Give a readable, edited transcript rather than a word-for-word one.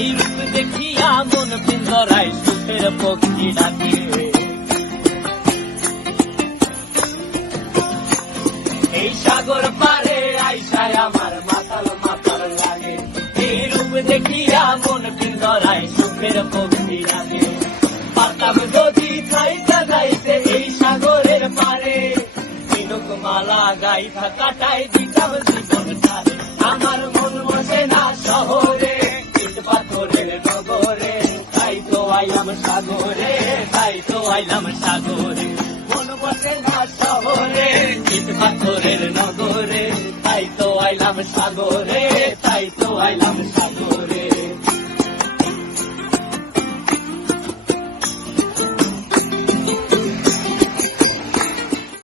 এই রূপ দেখিয়া মন পিঞ্জরায় সুখের পক্ষী ডাকে। এই সাগর পারে আইসায় আমার মাতাল মাতাল লাগে। এই রূপ দেখিয়া মন পিঞ্জরায় সুখের পক্ষী ডাকে। পাতাম যদি খাইতে যাইতে এই সাগরের পারে, তিলক মালা গাইথা কাটাই দিতাম জীবন তারে। আমার মন বসে না শহরে, ইট পাথরের নগরে, তাই তো আইলাম সাগরে, তাই তো আইলাম সাগরে। মন বসে না শহরে, ইট পাথরের নগরে, তাই তো আইলাম সাগরে।